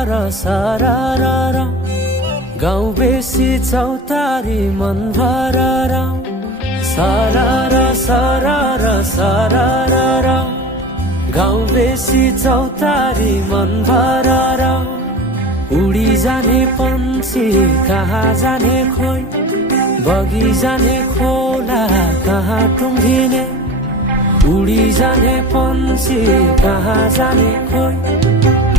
सरर गाउँ बेसी चौतारी मन भरर सरर सरर सरर गाउँ बेसी चौतारी मन भरर उडी जाने पन्छी कहाँ जाने खोइ बगी जाने खोला कहाँ टुङ्गिने उडी जाने पन्छी कहाँ जाने खोइ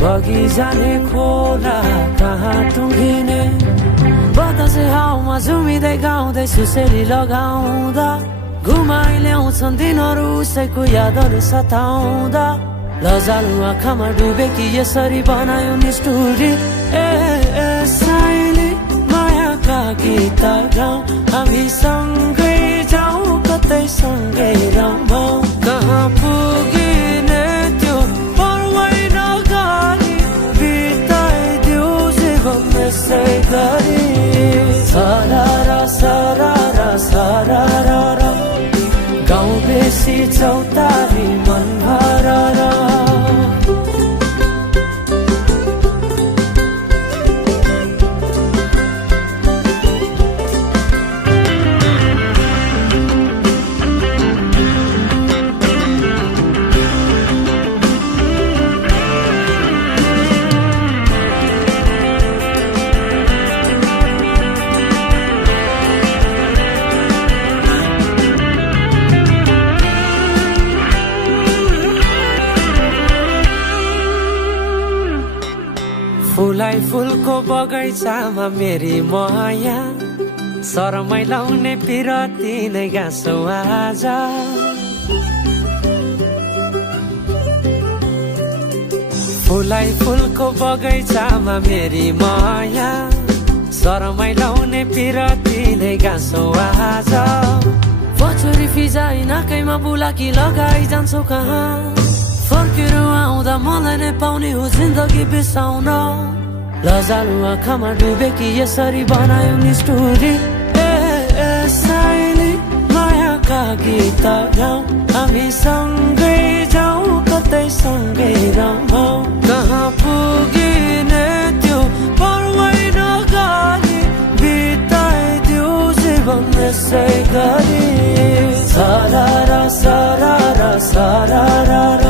बगी जाने खोला कहाँ टुङ्गिने बतासे हाउमा झुमिँदै गाउँदै सुसेरी लगाउँदा घुमाइ ल्याउँछन् दिनहरू उसैको यादहरू सताउँदा लजालु आँखामा डुबे कि यसरी बनायो निष्ठुरी साइली मायाका गीत गाउँ हामी सँगै जाउँ कतै सँगै रमाउँ कहाँ पुगिने त्यो पर्वै नगरी बिताइदिउ जीवन यसै गरी सरर सरर सरर गाउँ बेसी चौतारी मन भरर फुलाई फुलको बगैँचामा मेरी माया शरमै लाउने पिरती नै गाँसौ आज फुलाई फुलको बगैँचामा मेरी माया शरमै लाउने पिरती नै गाँसौ आज पछुरी फिजाइ नाकैमा बुलाकी लगाइ जान्छौ कहाँ फर्केर आउँदा मलाई नै पाउने हो जिन्दगी बिसाउन लजालु आँखामा डुबे कि यसरी बनायो निष्ठुरी साइली मायाका गीत गाउँ हामी सँगै जाउँ कतै सँगै रमाउँ कहाँ पुगिने त्यो पर्वै नगरी बिताइदिउ जीवन यसै गरी सरर सरर सरर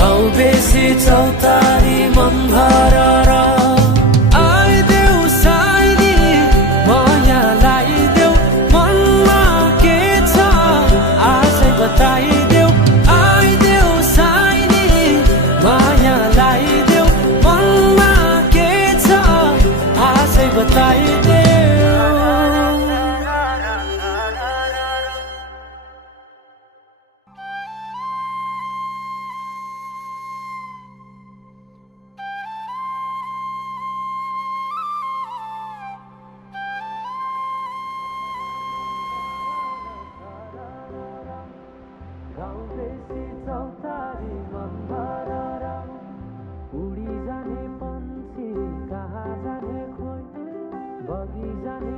गाउँ बेसी चौतारी मन भरर आइदेऊ साइली माया लाइदेऊ मनमा के छ आजै बताइदेऊ आइदेऊ साइली माया लाइदेऊ मनमा के छ आजै बताइदेऊ गाउँ बेसी चौतारी मन भरर उडी जाने पन्छी कहाँ जाने खोइ बगी जाने